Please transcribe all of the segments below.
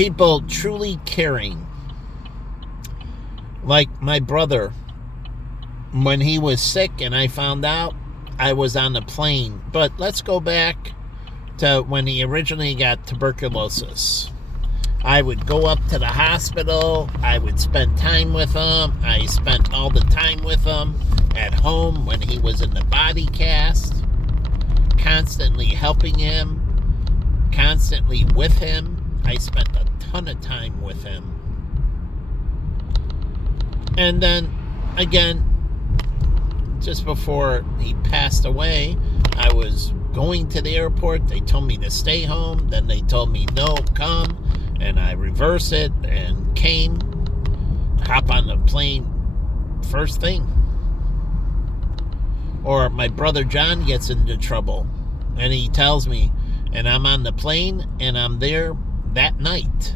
people truly caring. Like my brother, when he was sick and I found out, I was on the plane. But let's go back to when he originally got tuberculosis. I would go up to the hospital. I would spend time with him. I spent all the time with him at home when he was in the body cast, constantly helping him, constantly with him. I spent a ton of time with him. And then, again, just before he passed away, I was going to the airport. They told me to stay home. Then they told me, no, come. And I reversed it and came, hop on the plane first thing. Or my brother John gets into trouble and he tells me, and I'm on the plane and I'm there that night.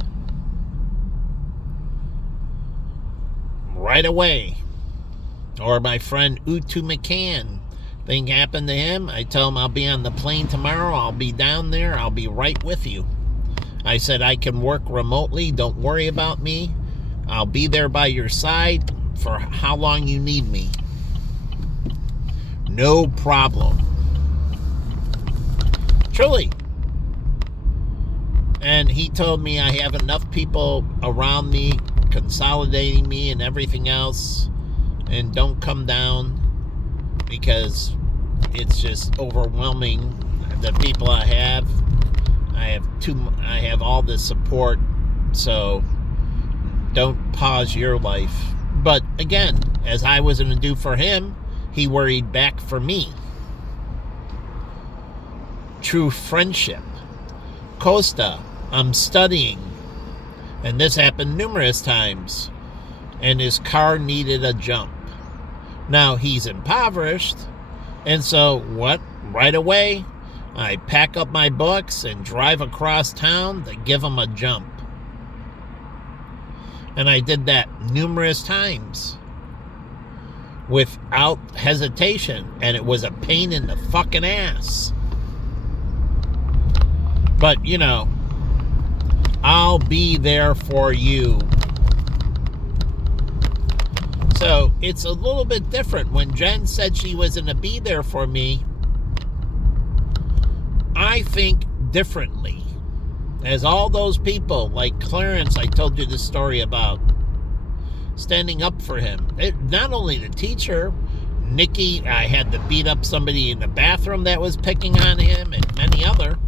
Right away. Or my friend Utu McCann, thing happened to him. I tell him I'll be on the plane tomorrow. I'll be down there. I'll be right with you. I said I can work remotely. Don't worry about me. I'll be there by your side for how long you need me. No problem. Truly. And he told me I have enough people around me, consolidating me and everything else, and don't come down because it's just overwhelming. The people I have all the support, so don't pause your life. But again, as I was going to do for him, he worried back for me. True friendship. Costa, I'm studying, and this happened numerous times, and his car needed a jump. Now he's impoverished, and so what? Right away, I pack up my books and drive across town to give him a jump. And I did that numerous times without hesitation, and it was a pain in the fucking ass. But, you know, I'll be there for you. So it's a little bit different. When Jen said she was going to be there for me, I think differently. As all those people, like Clarence, I told you the story about, standing up for him. Not only the teacher, Nikki, I had to beat up somebody in the bathroom that was picking on him, and many other.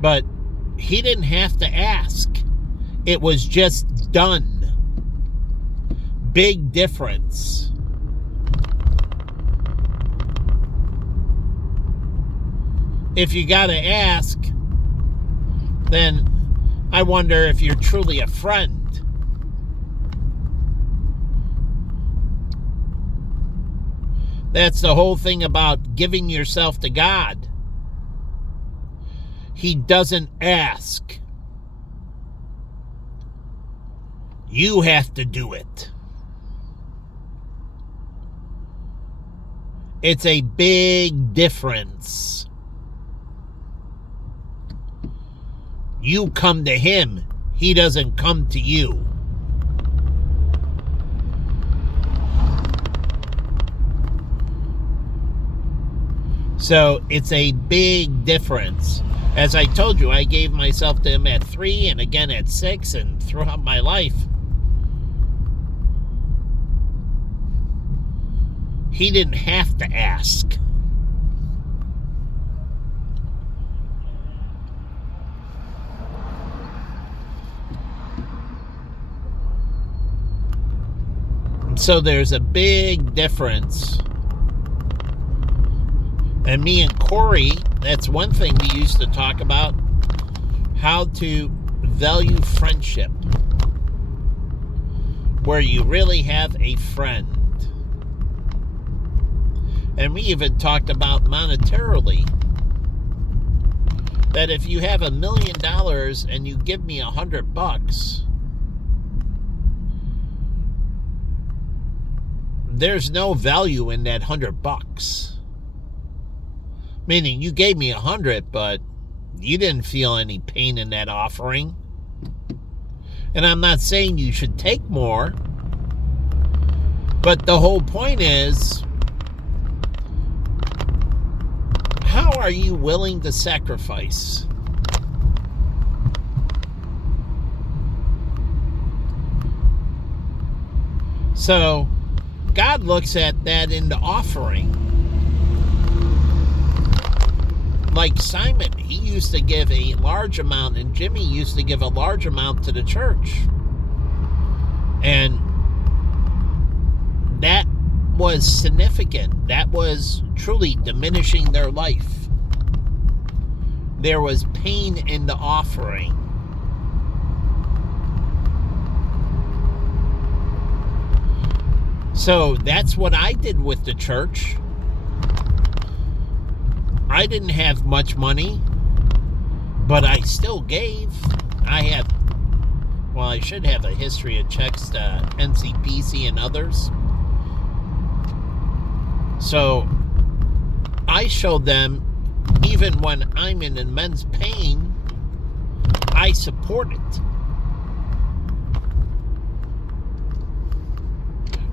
But he didn't have to ask. It was just done. Big difference. If you gotta ask, then I wonder if you're truly a friend. That's the whole thing about giving yourself to God. He doesn't ask. You have to do it. It's a big difference. You come to him. He doesn't come to you. So it's a big difference. As I told you, I gave myself to him at 3 and again at 6 and throughout my life. He didn't have to ask. So there's a big difference. And me and Corey, that's one thing we used to talk about, how to value friendship, where you really have a friend. And we even talked about monetarily, that if you have $1 million and you give me $100, there's no value in that $100. Meaning you gave me 100, but You didn't feel any pain in that offering. And I'm not saying you should take more, but the whole point is, how are you willing to sacrifice? So God looks at that in the offering. Like Simon, he used to give a large amount, and Jimmy used to give a large amount to the church. And that was significant. That was truly diminishing their life. There was pain in the offering. So that's what I did with the church. I didn't have much money, but I still gave. I should have a history of checks to NCPC and others. So I showed them, even when I'm in immense pain, I support it.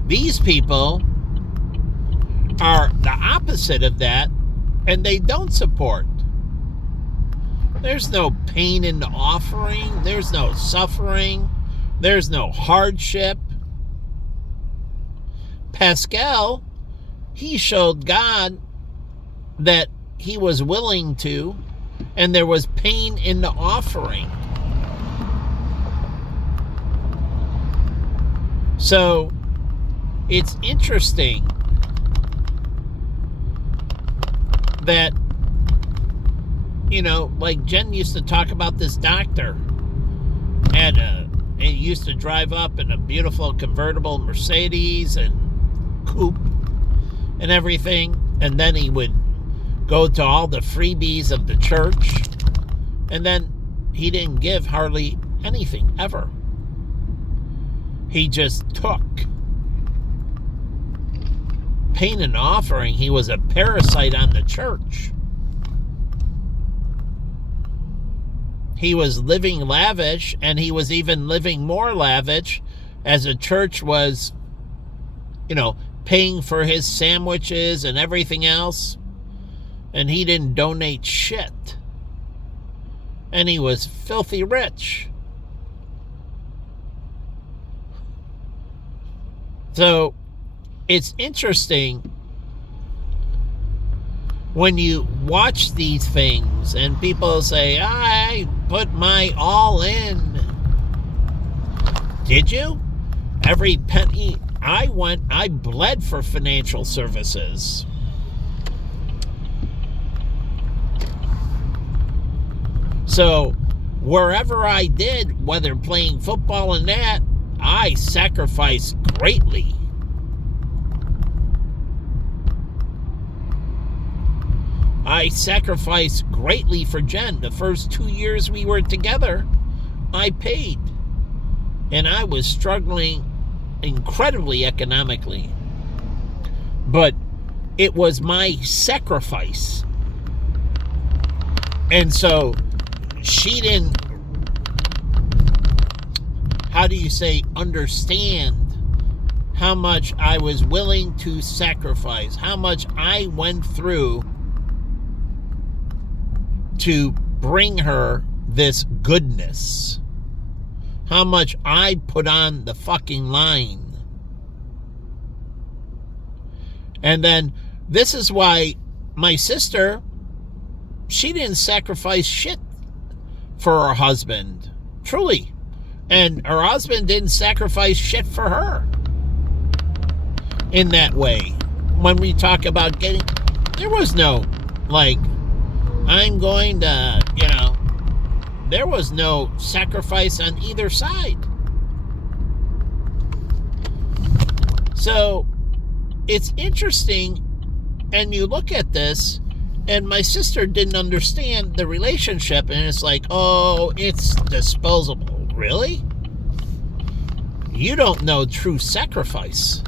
These people are the opposite of that, and they don't support. There's no pain in the offering. There's no suffering. There's no hardship. Pascal, he showed God that he was willing to, and there was pain in the offering. So it's interesting that, like Jen used to talk about this doctor, and he used to drive up in a beautiful convertible Mercedes and coupe and everything, and then he would go to all the freebies of the church, and then he didn't give hardly anything ever. He just took. Pain and offering, he was a parasite on the church. He was living lavish, and he was even living more lavish as the church was, paying for his sandwiches and everything else. And he didn't donate shit. And he was filthy rich. So it's interesting when you watch these things and people say, I put my all in. Did you? Every penny I bled for financial services. So wherever I did, whether playing football and that, I sacrificed greatly. I sacrificed greatly for Jen. The first 2 years we were together, I paid. And I was struggling incredibly economically. But it was my sacrifice. And so she didn't, understand how much I was willing to sacrifice, how much I went through to bring her this goodness, how much I put on the fucking line. And then this is why my sister, she didn't sacrifice shit for her husband, truly. And her husband didn't sacrifice shit for her in that way. When we talk about getting, there was no, I'm going to, there was no sacrifice on either side. So it's interesting, and you look at this, and my sister didn't understand the relationship, and it's like, oh, it's disposable. Really? You don't know true sacrifice.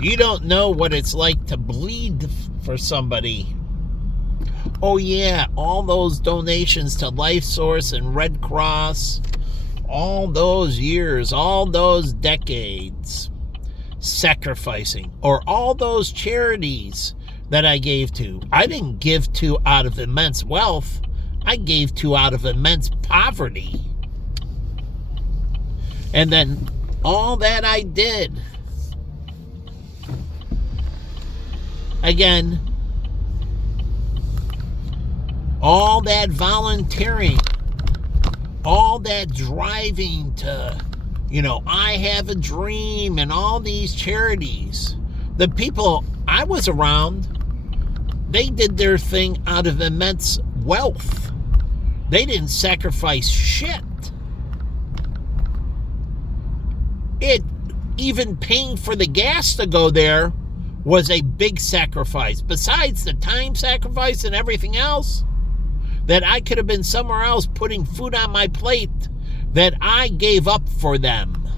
You don't know what it's like to bleed for somebody Oh yeah, all those donations to Life Source and Red Cross, all those years, all those decades sacrificing, or all those charities that I gave to. I didn't give to out of immense wealth. I gave to out of immense poverty. And then all that I did, again, all that volunteering, all that driving to, I have a dream, and all these charities. The people I was around, they did their thing out of immense wealth. They didn't sacrifice shit. Even paying for the gas to go there was a big sacrifice. Besides the time sacrifice and everything else, that I could have been somewhere else putting food on my plate, that I gave up for them.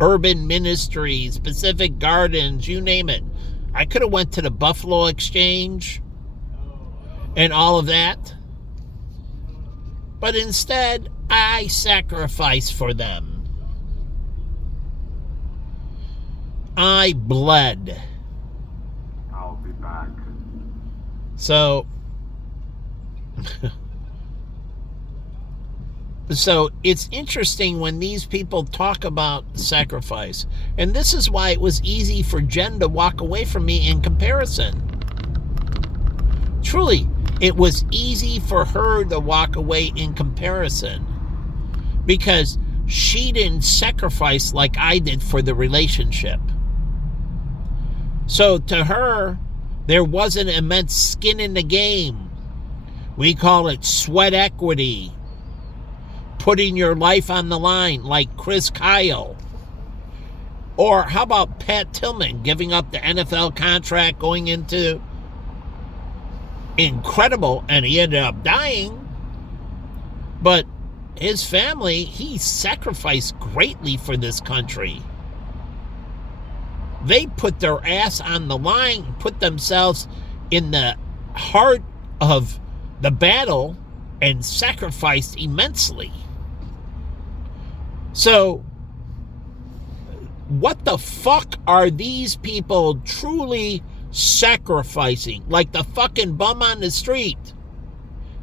Urban Ministries, Pacific Gardens, you name it. I could have went to the Buffalo Exchange and all of that. But instead, I sacrificed for them. I bled. I'll be back. So it's interesting when these people talk about sacrifice. And this is why it was easy for Jen to walk away from me in comparison. Truly, it was easy for her to walk away in comparison. Because she didn't sacrifice like I did for the relationship. So to her, there wasn't immense skin in the game. We call it sweat equity. Putting your life on the line like Chris Kyle. Or how about Pat Tillman giving up the NFL contract, going into incredible, and he ended up dying. But his family, he sacrificed greatly for this country. They put their ass on the line, put themselves in the heart of the battle, and sacrificed immensely. So, what the fuck are these people truly sacrificing? Like the fucking bum on the street.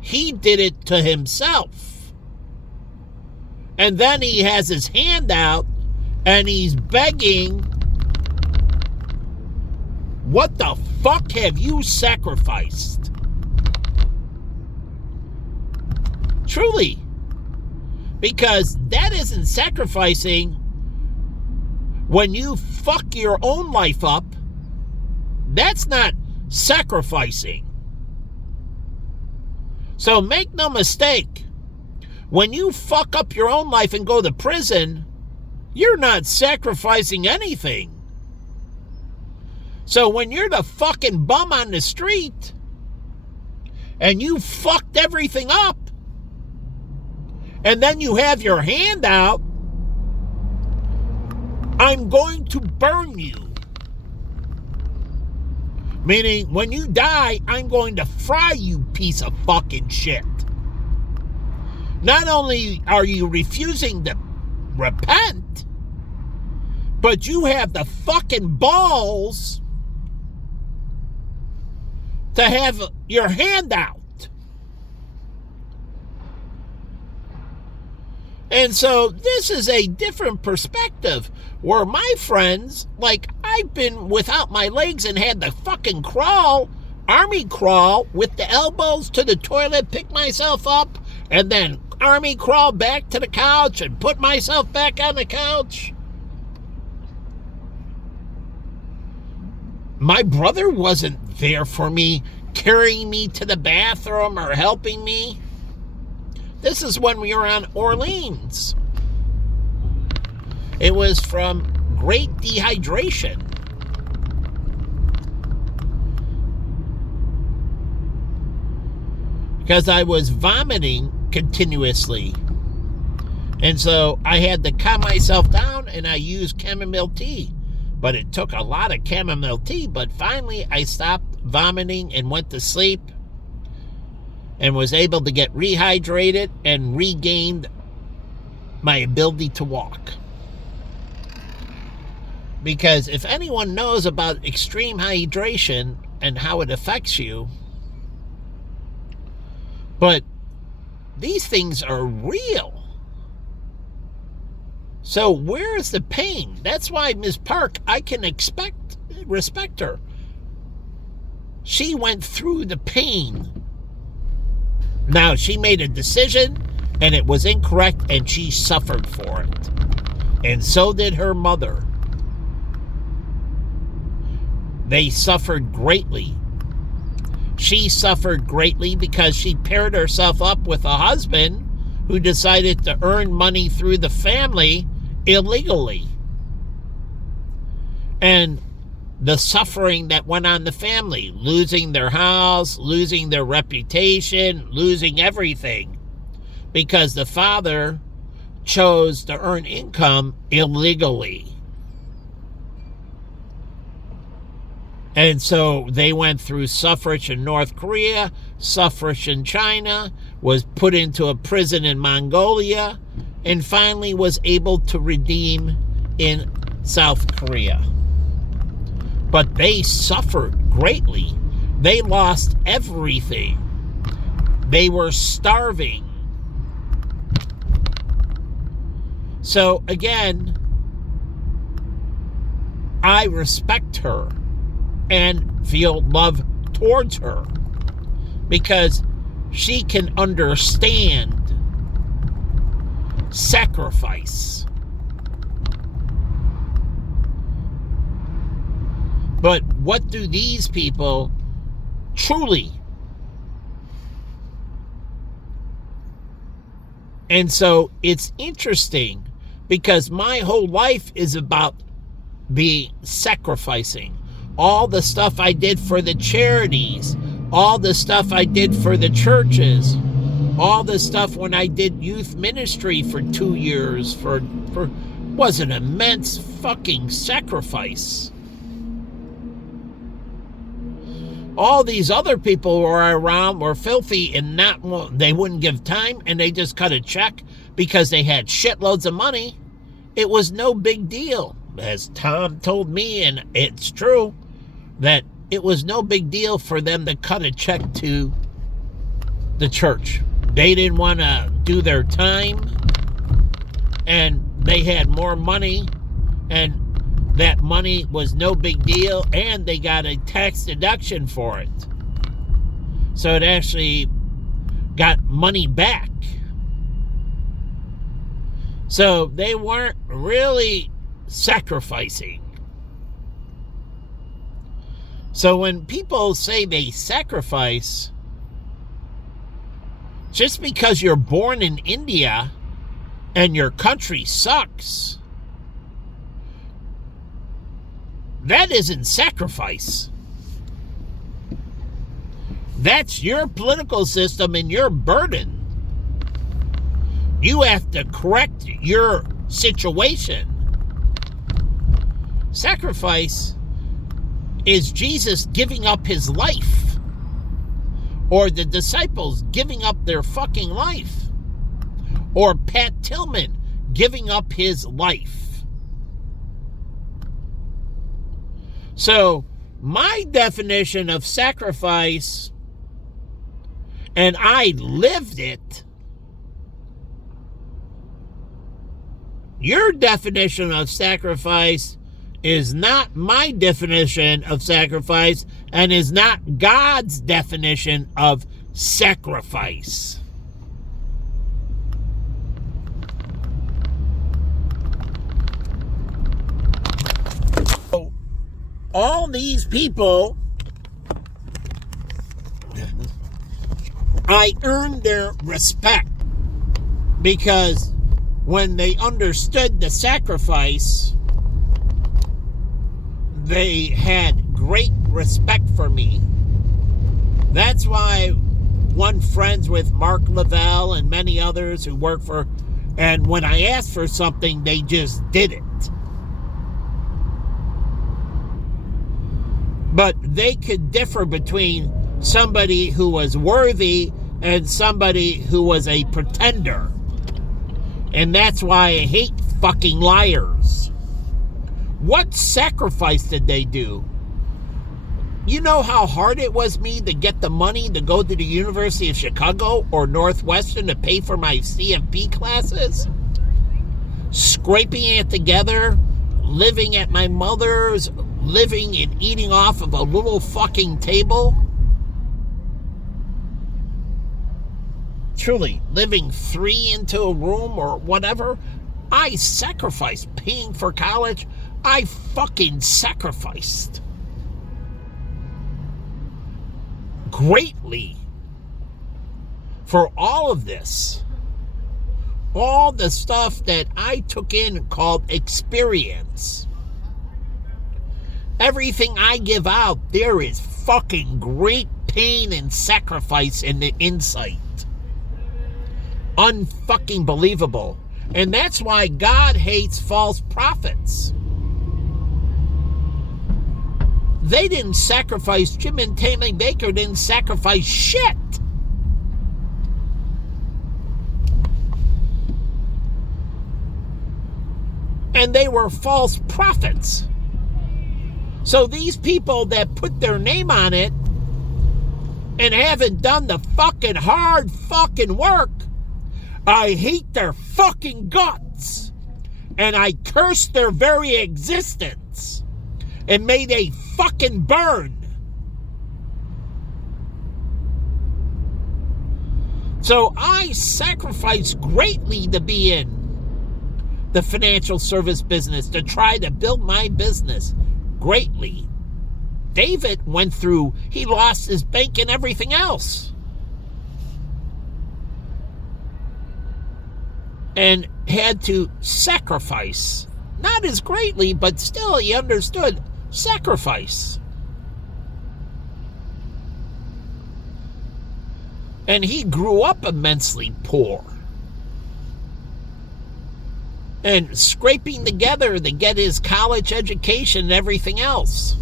He did it to himself. And then he has his hand out and he's begging. What the fuck have you sacrificed? Truly. Because that isn't sacrificing when you fuck your own life up. That's not sacrificing. So make no mistake. When you fuck up your own life and go to prison, you're not sacrificing anything. So when you're the fucking bum on the street and you fucked everything up, and then you have your hand out, I'm going to burn you. Meaning, when you die, I'm going to fry you, piece of fucking shit. Not only are you refusing to repent, but you have the fucking balls to have your hand out. And so this is a different perspective where my friends, like I've been without my legs and had to fucking crawl, army crawl with the elbows to the toilet, pick myself up, and then army crawl back to the couch and put myself back on the couch. My brother wasn't there for me, carrying me to the bathroom or helping me. This is when we were on Orleans. It was from great dehydration. Because I was vomiting continuously. And so I had to calm myself down and I used chamomile tea. But it took a lot of chamomile tea. But finally I stopped vomiting and went to sleep. and was able to get rehydrated and regained my ability to walk. Because if anyone knows about extreme hydration and how it affects you, but these things are real. So where is the pain? That's why Ms. Park, I can respect her. She went through the pain. Now, she made a decision, and it was incorrect, and she suffered for it. And so did her mother. They suffered greatly. She suffered greatly because she paired herself up with a husband who decided to earn money through the family illegally. And the suffering that went on the family, losing their house, losing their reputation, losing everything, because the father chose to earn income illegally. And so they went through suffrage in North Korea, suffrage in China, was put into a prison in Mongolia, and finally was able to redeem in South Korea. But they suffered greatly. They lost everything. They were starving. So again, I respect her and feel love towards her because she can understand sacrifice. But what do these people truly? And so it's interesting because my whole life is about sacrificing. All the stuff I did for the charities, all the stuff I did for the churches, all the stuff when I did youth ministry for 2 years was an immense fucking sacrifice. All these other people who were around were filthy and they wouldn't give time, and they just cut a check because they had shitloads of money. It was no big deal. As Tom told me, and it's true, that it was no big deal for them to cut a check to the church. They didn't want to do their time, and they had more money, and that money was no big deal, and they got a tax deduction for it. So it actually got money back. So they weren't really sacrificing. So when people say they sacrifice, just because you're born in India and your country sucks, that isn't sacrifice. That's your political system and your burden. You have to correct your situation. Sacrifice is Jesus giving up his life, or the disciples giving up their fucking life, or Pat Tillman giving up his life. So my definition of sacrifice, and I lived it, your definition of sacrifice is not my definition of sacrifice and is not God's definition of sacrifice. So, all these people, I earned their respect because when they understood the sacrifice, they had great respect for me. That's why one friends with Mark Lavelle and many others who work for, and when I asked for something, they just did it. But they could differ between somebody who was worthy and somebody who was a pretender. And that's why I hate fucking liars. What sacrifice did they do? You know how hard it was me to get the money to go to the University of Chicago or Northwestern to pay for my CFP classes? Scraping it together, living at my mother's, living and eating off of a little fucking table. Truly, living 3 into a room or whatever. I sacrificed paying for college. I fucking sacrificed greatly for all of this. All the stuff that I took in called experience. Everything I give out, there is fucking great pain and sacrifice in the insight. Unfucking believable. And that's why God hates false prophets. They didn't sacrifice, Jim and Tammy Baker didn't sacrifice shit. And they were false prophets. So these people that put their name on it and haven't done the fucking hard fucking work, I hate their fucking guts. And I curse their very existence. And may they fucking burn. So I sacrifice greatly to be in the financial service business, to try to build my business greatly. David went through, he lost his bank and everything else. And had to sacrifice. Not as greatly, but still he understood sacrifice. And he grew up immensely poor. And scraping together to get his college education and everything else.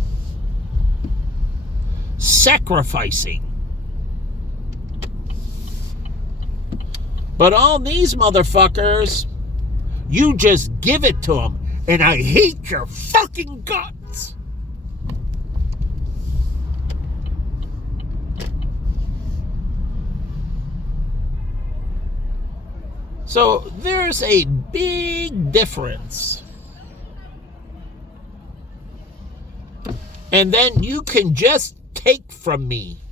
Sacrificing. But all these motherfuckers, you just give it to them. And I hate your fucking guts. So there's a big difference. And then you can just take from me.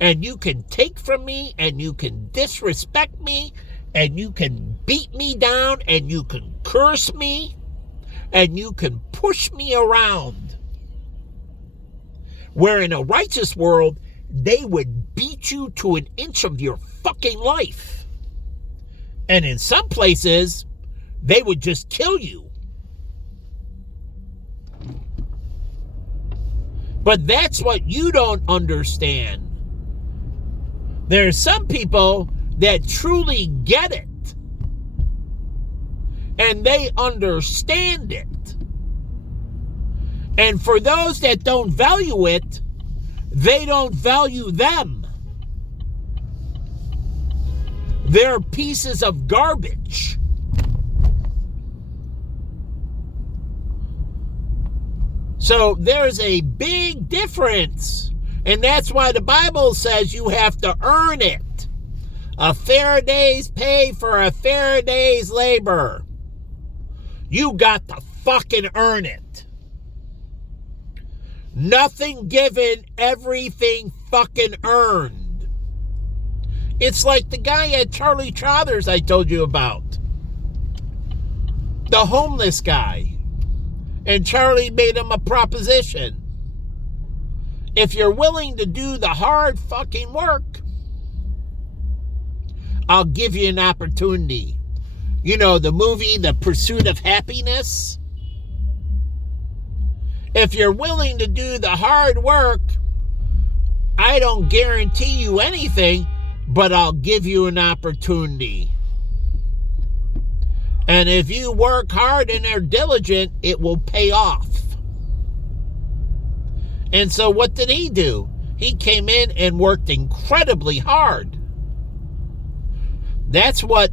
And you can take from me, and you can disrespect me, and you can beat me down, and you can curse me, and you can push me around. Where in a righteous world, they would beat you to an inch of your fucking life. And in some places, they would just kill you. But that's what you don't understand. There are some people that truly get it. And they understand it. And for those that don't value it, they don't value them. They're pieces of garbage. So there's a big difference. And that's why the Bible says you have to earn it. A fair day's pay for a fair day's labor. You got to fucking earn it. Nothing given, everything fucking earned. It's like the guy at Charlie Trothers I told you about. The homeless guy. And Charlie made him a proposition. If you're willing to do the hard fucking work, I'll give you an opportunity. You know, the movie, The Pursuit of Happiness? If you're willing to do the hard work, I don't guarantee you anything, but I'll give you an opportunity. And if you work hard and are diligent, it will pay off. And so what did he do? He came in and worked incredibly hard. That's what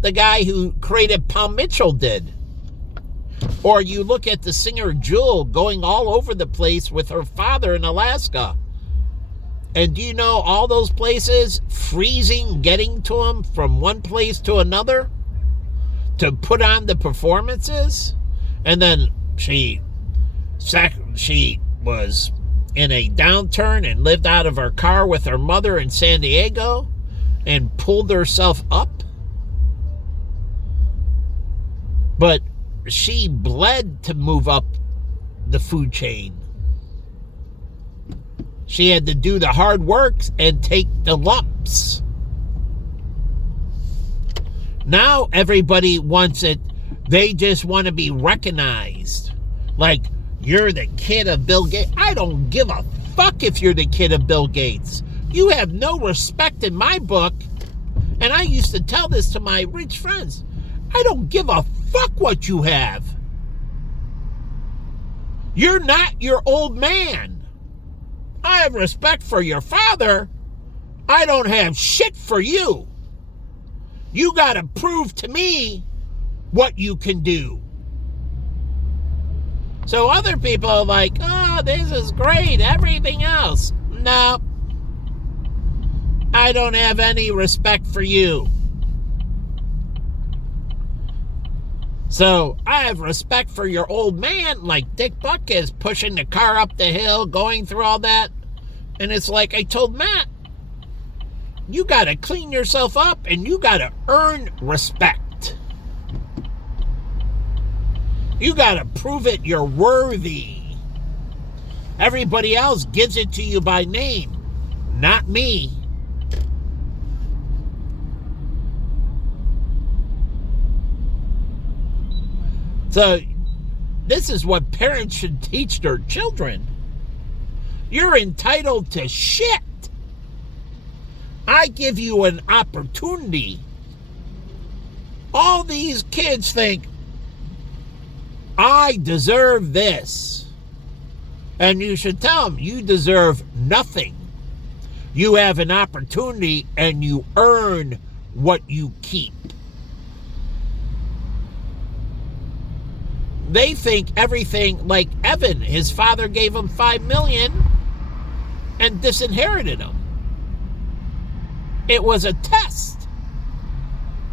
the guy who created Paul Mitchell did. Or you look at the singer Jewel going all over the place with her father in Alaska. And do you know all those places freezing, getting to them from one place to another to put on the performances? And then she was in a downturn and lived out of her car with her mother in San Diego and pulled herself up. But she bled to move up the food chain. She had to do the hard work and take the lumps. Now everybody wants it. They just want to be recognized. Like, you're the kid of Bill Gates. I don't give a fuck if you're the kid of Bill Gates. You have no respect in my book. And I used to tell this to my rich friends. I don't give a fuck what you have. You're not your old man. I have respect for your father. I don't have shit for you. You got to prove to me what you can do. So other people are like, oh, this is great, everything else. No. I don't have any respect for you. So I have respect for your old man, like Dick Buck is pushing the car up the hill, going through all that. And it's like I told Matt, you got to clean yourself up and you got to earn respect. You got to prove it you're worthy. Everybody else gives it to you by name, not me. So this is what parents should teach their children. You're entitled to shit. I give you an opportunity. All these kids think, I deserve this. And you should tell them, you deserve nothing. You have an opportunity and you earn what you keep. They think everything, like Evan, his father gave him $5 million and disinherited him. It was a test.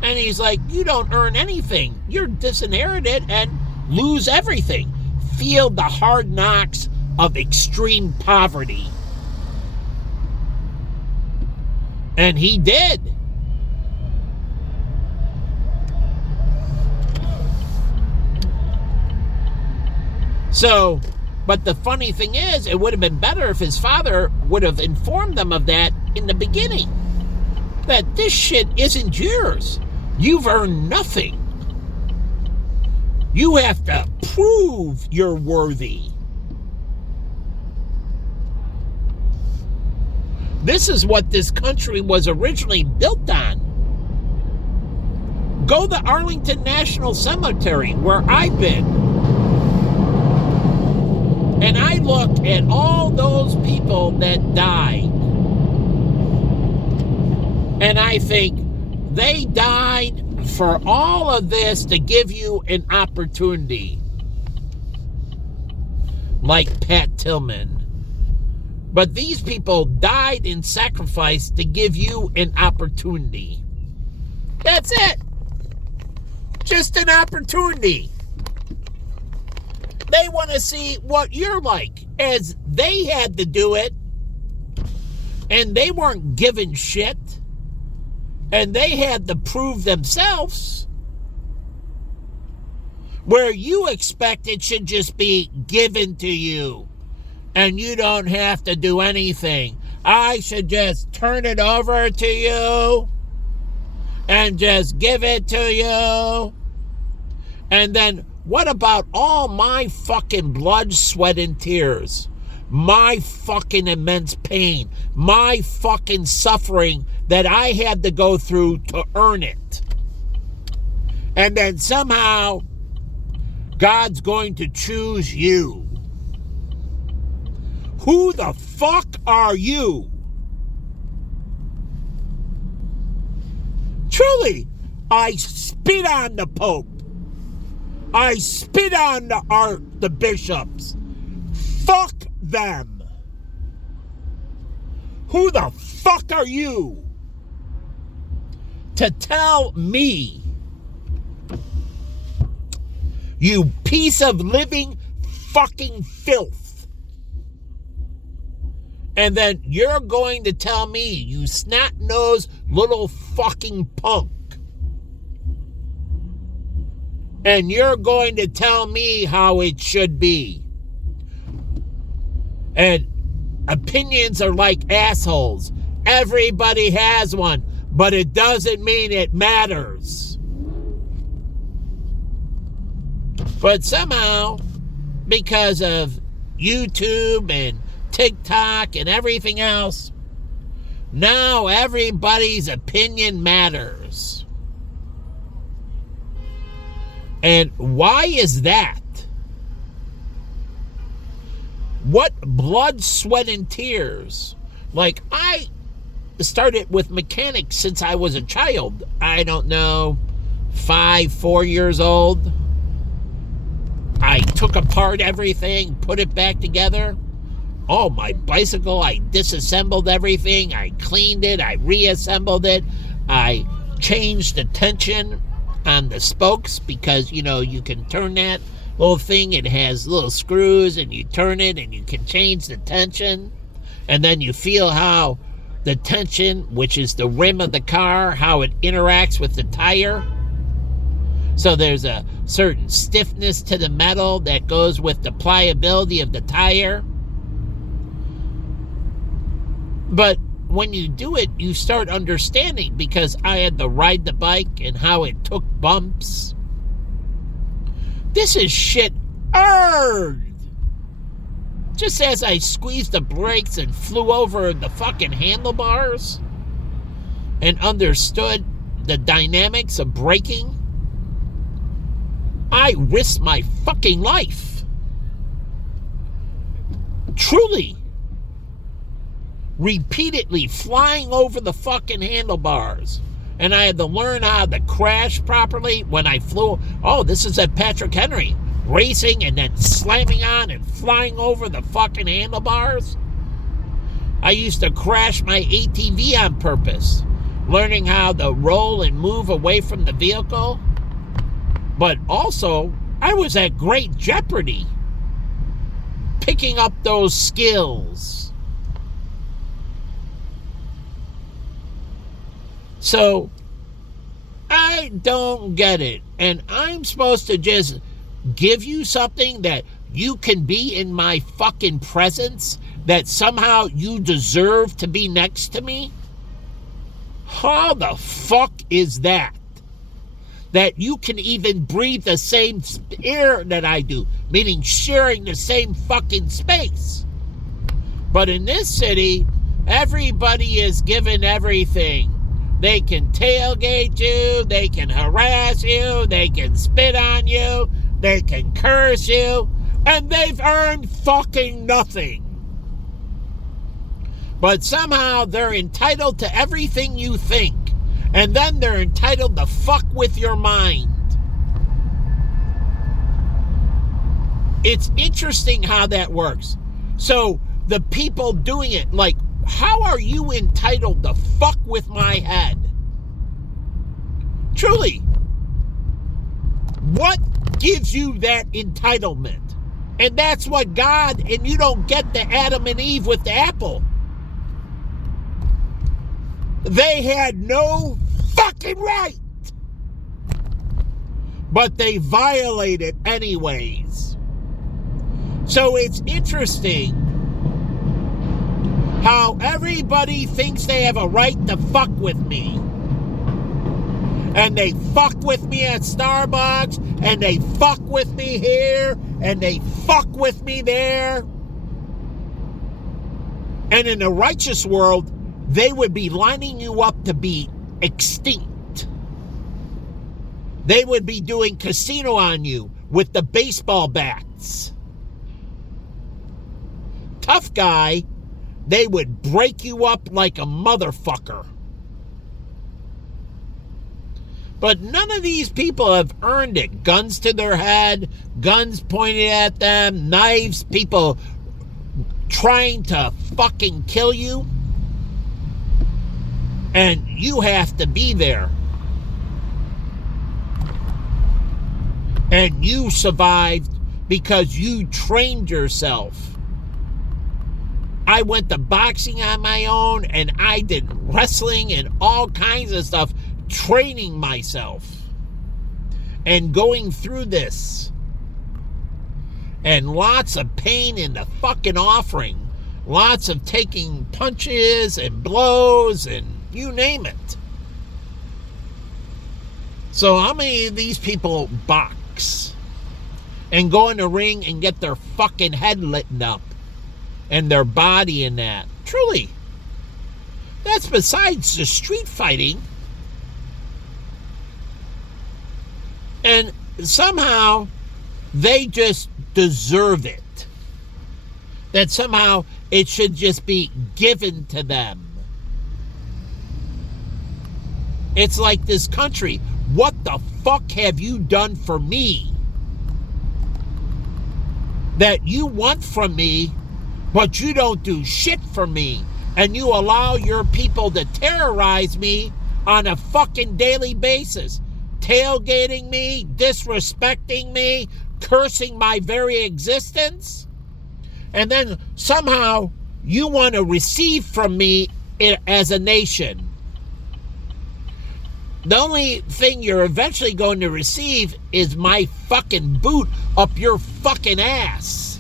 And he's like, you don't earn anything. You're disinherited and lose everything. Feel the hard knocks of extreme poverty. And he did. So, but the funny thing is, it would have been better if his father would have informed them of that in the beginning. That this shit isn't yours. You've earned nothing. You have to prove you're worthy. This is what this country was originally built on. Go to Arlington National Cemetery, where I've been. And I look at all those people that died. And I think they died for all of this to give you an opportunity. Like Pat Tillman. But these people died in sacrifice to give you an opportunity. That's it. Just an opportunity. They want to see what you're like, as they had to do it, and they weren't given shit, and they had to prove themselves, where you expect it should just be given to you, and you don't have to do anything. I should just turn it over to you, and just give it to you, and then what about all my fucking blood, sweat, and tears? My fucking immense pain. My fucking suffering that I had to go through to earn it. And then somehow, God's going to choose you. Who the fuck are you? Truly, I spit on the Pope. I spit on the bishops. Fuck them. Who the fuck are you to tell me, you piece of living fucking filth, and then you're going to tell me, you snot-nosed little fucking punk, and you're going to tell me how it should be? And opinions are like assholes. Everybody has one, but it doesn't mean it matters. But somehow, because of YouTube and TikTok and everything else, now everybody's opinion matters. And why is that? What blood, sweat, and tears? Like, I started with mechanics since I was a child. I don't know, 4 years old. I took apart everything, put it back together. Oh, my bicycle, I disassembled everything. I cleaned it. I reassembled it. I changed the tension on the spokes because, you know, you can turn that little thing. It has little screws, and you turn it, and you can change the tension. And then you feel how the tension, which is the rim of the car, how it interacts with the tire. So there's a certain stiffness to the metal that goes with the pliability of the tire. But when you do it, you start understanding, because I had to ride the bike and how it took bumps. This is shit earned. Just as I squeezed the brakes and flew over the fucking handlebars and understood the dynamics of braking, I risked my fucking life. Truly. Repeatedly flying over the fucking handlebars. And I had to learn how to crash properly when I flew. Oh, this is at Patrick Henry. Racing and then slamming on and flying over the fucking handlebars. I used to crash my ATV on purpose, learning how to roll and move away from the vehicle. But also, I was at great jeopardy picking up those skills. So, I don't get it. And I'm supposed to just give you something that you can be in my fucking presence, that somehow you deserve to be next to me? How the fuck is that? That you can even breathe the same air that I do, meaning sharing the same fucking space. But in this city, everybody is given everything. They can tailgate you, they can harass you, they can spit on you, they can curse you, and they've earned fucking nothing. But somehow they're entitled to everything you think, and then they're entitled to fuck with your mind. It's interesting how that works. So the people doing it, like, how are you entitled to fuck with my head? Truly. What gives you that entitlement? And that's what God, and you don't get the Adam and Eve with the apple. They had no fucking right. But they violated anyways. So it's interesting how everybody thinks they have a right to fuck with me. And they fuck with me at Starbucks, and they fuck with me here, and they fuck with me there. And in the righteous world, they would be lining you up to be extinct. They would be doing casino on you with the baseball bats. Tough guy they would break you up like a motherfucker. But none of these people have earned it. Guns to their head, guns pointed at them, knives, people trying to fucking kill you. And you have to be there. And you survived because you trained yourself. I went to boxing on my own, and I did wrestling and all kinds of stuff, training myself and going through this. And lots of pain in the fucking offering. Lots of taking punches and blows and you name it. So how many of these people box and go in the ring and get their fucking head lit up and their body in that? Truly. That's besides the street fighting. And somehow they just deserve it. That somehow it should just be given to them. It's like this country. What the fuck have you done for me that you want from me, but you don't do shit for me, and you allow your people to terrorize me on a fucking daily basis, tailgating me, disrespecting me, cursing my very existence, and then somehow you want to receive from me as a nation. The only thing you're eventually going to receive is my fucking boot up your fucking ass.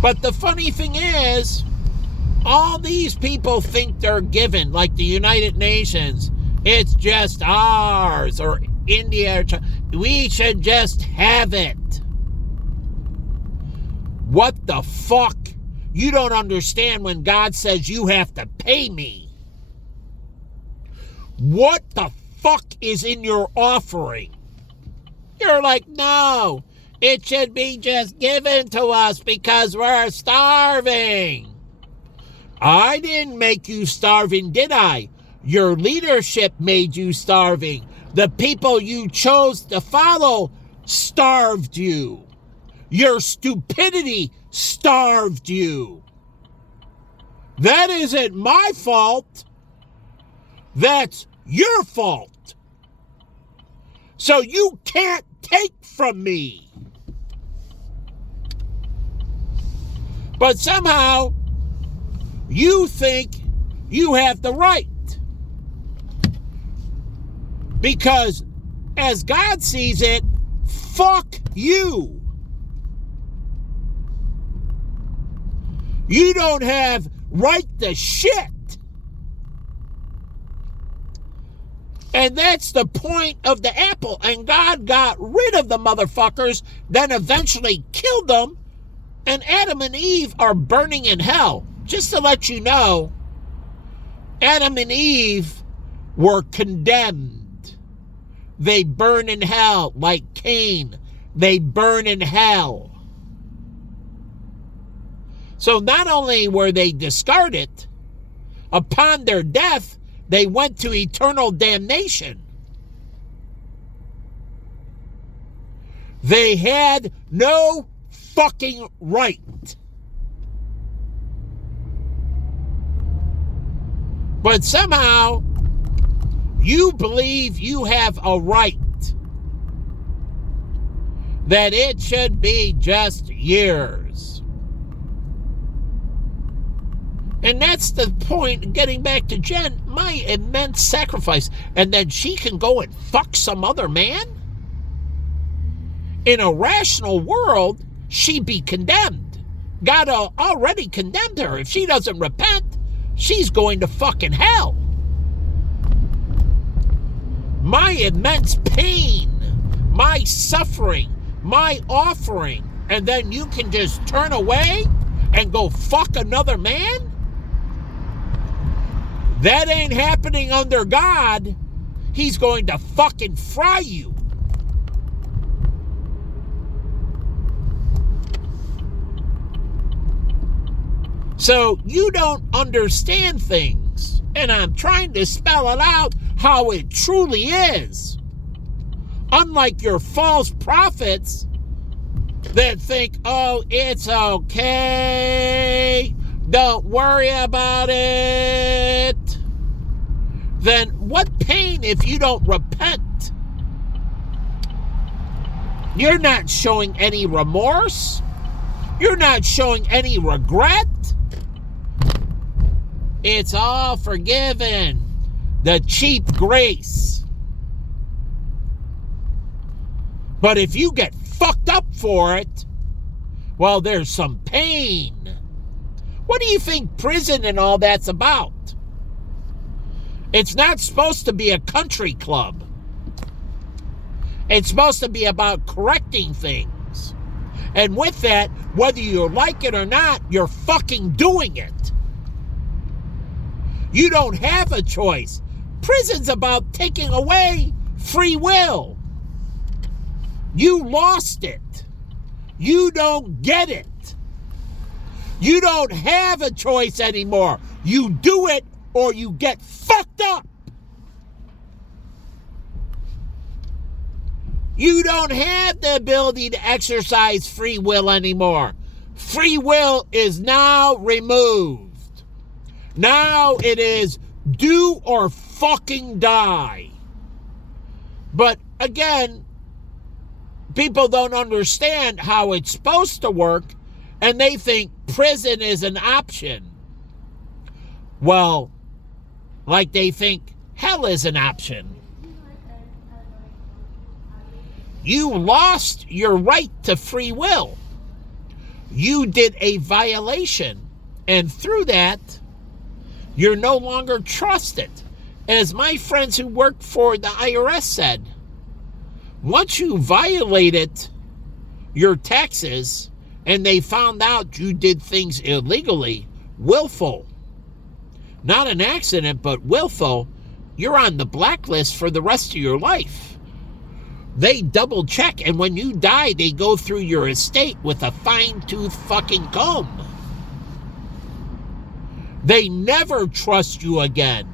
But the funny thing is, all these people think they're given, like the United Nations. It's just ours, or India, or China. We should just have it. What the fuck? You don't understand when God says you have to pay me. What the fuck is in your offering? You're like, no, it should be just given to us because we're starving. I didn't make you starving, did I? Your leadership made you starving. The people you chose to follow starved you. Your stupidity starved you. That isn't my fault. That's your fault. So you can't take from me. But somehow you think you have the right. Because as God sees it, fuck you. You don't have right to shit. And that's the point of the apple. And God got rid of the motherfuckers, then eventually killed them. And Adam and Eve are burning in hell. Just to let you know, Adam and Eve were condemned. They burn in hell like Cain. They burn in hell. So not only were they discarded, upon their death, they went to eternal damnation. They had no fucking right. But somehow, you believe you have a right. That it should be just yours. And that's the point, getting back to Jen, my immense sacrifice. And then she can go and fuck some other man? In a rational world, she'd be condemned. God already condemned her. If she doesn't repent, she's going to fucking hell. My immense pain, my suffering, my offering, and then you can just turn away and go fuck another man? That ain't happening under God. He's going to fucking fry you. So you don't understand things. And I'm trying to spell it out how it truly is. Unlike your false prophets that think, oh, it's okay, don't worry about it. Then what pain if you don't repent? You're not showing any remorse. You're not showing any regret. It's all forgiven. The cheap grace. But if you get fucked up for it, well, there's some pain. What do you think prison and all that's about? It's not supposed to be a country club. It's supposed to be about correcting things. And with that, whether you like it or not, you're fucking doing it. You don't have a choice. Prison's about taking away free will. You lost it. You don't get it. You don't have a choice anymore. You do it or you get fucked up. You don't have the ability to exercise free will anymore. Free will is now removed. Now it is do or fucking die. But again, people don't understand how it's supposed to work, and they think prison is an option. Well, like they think hell is an option. You lost your right to free will. You did a violation, and through that, you're no longer trusted. As my friends who work for the IRS said, once you violated your taxes and they found out you did things illegally, willful, not an accident, but willful, you're on the blacklist for the rest of your life. They double check, and when you die, they go through your estate with a fine-tooth fucking comb. They never trust you again.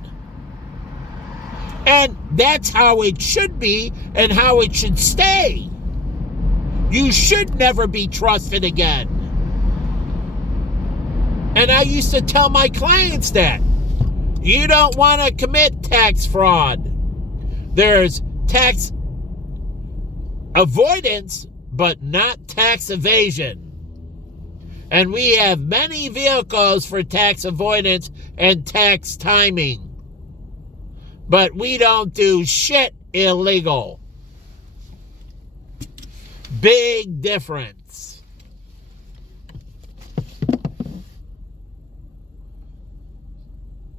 And that's how it should be and how it should stay. You should never be trusted again. And I used to tell my clients that. You don't want to commit tax fraud. There's tax avoidance, but not tax evasion. And we have many vehicles for tax avoidance and tax timing. But we don't do shit illegal. Big difference.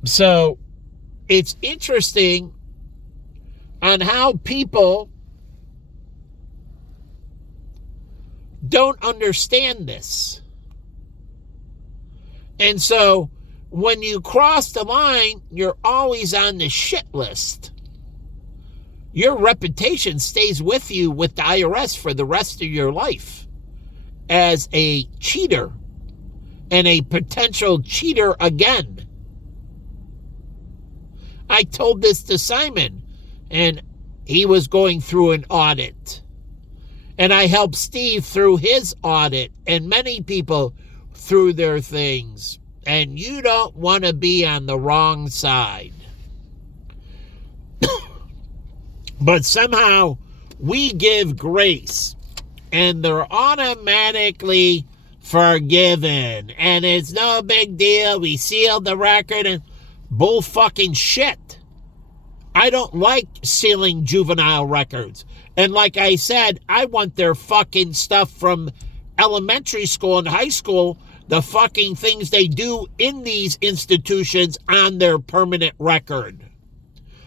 So it's interesting on how people don't understand this. And so when you cross the line, you're always on the shit list. Your reputation stays with you with the IRS for the rest of your life as a cheater and a potential cheater again. I told this to Simon, and he was going through an audit. And I helped Steve through his audit, and many people through their things. And you don't want to be on the wrong side. But somehow we give grace, and they're automatically forgiven. And it's no big deal. We sealed the record and bull fucking shit. I don't like sealing juvenile records. And like I said, I want their fucking stuff from elementary school and high school, the fucking things they do in these institutions on their permanent record.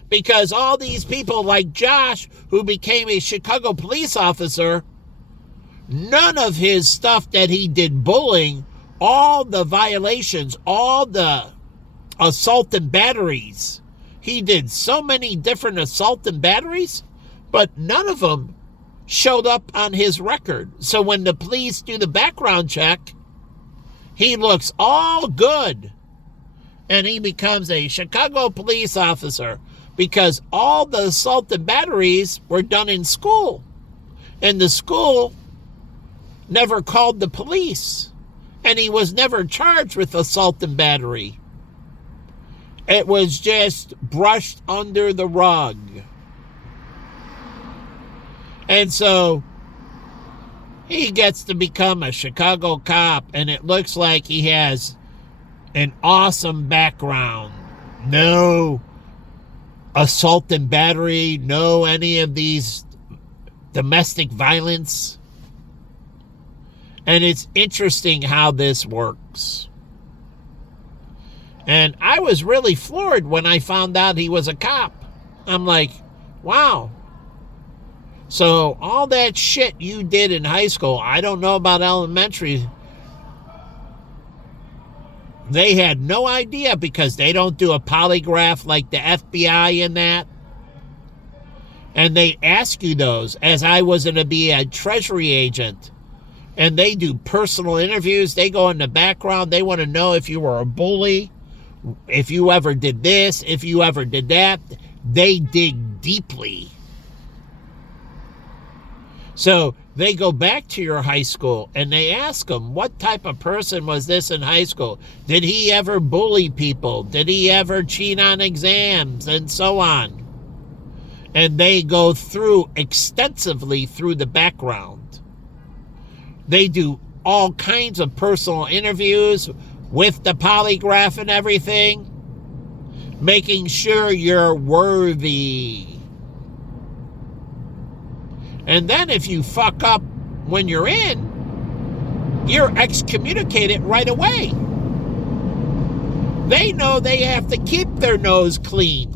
Because all these people like Josh, who became a Chicago police officer, none of his stuff that he did bullying, all the violations, all the assault and batteries, he did so many different assault and batteries, but none of them showed up on his record. So when the police do the background check, he looks all good. And he becomes a Chicago police officer because all the assault and batteries were done in school. And the school never called the police. And he was never charged with assault and battery. It was just brushed under the rug. And so he gets to become a Chicago cop, and it looks like he has an awesome background. No assault and battery, no any of these domestic violence. And it's interesting how this works. And I was really floored when I found out he was a cop. I'm like, wow. So all that shit you did in high school, I don't know about elementary. They had no idea because they don't do a polygraph like the FBI and that. And they ask you those, as I was going to be a treasury agent. And they do personal interviews. They go in the background. They want to know if you were a bully, if you ever did this, if you ever did that. They dig deeply. So they go back to your high school and they ask them, what type of person was this in high school? Did he ever bully people? Did he ever cheat on exams? And so on. And they go through extensively through the background. They do all kinds of personal interviews with the polygraph and everything, making sure you're worthy. And then if you fuck up when you're in, you're excommunicated right away. They know they have to keep their nose clean.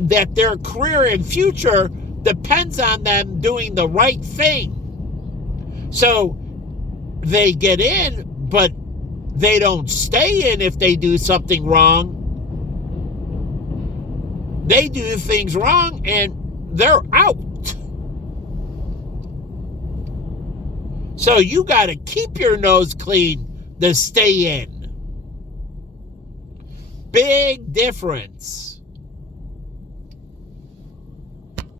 That their career and future depends on them doing the right thing. So they get in, but they don't stay in if they do something wrong. They do things wrong and they're out. So you got to keep your nose clean to stay in. Big difference.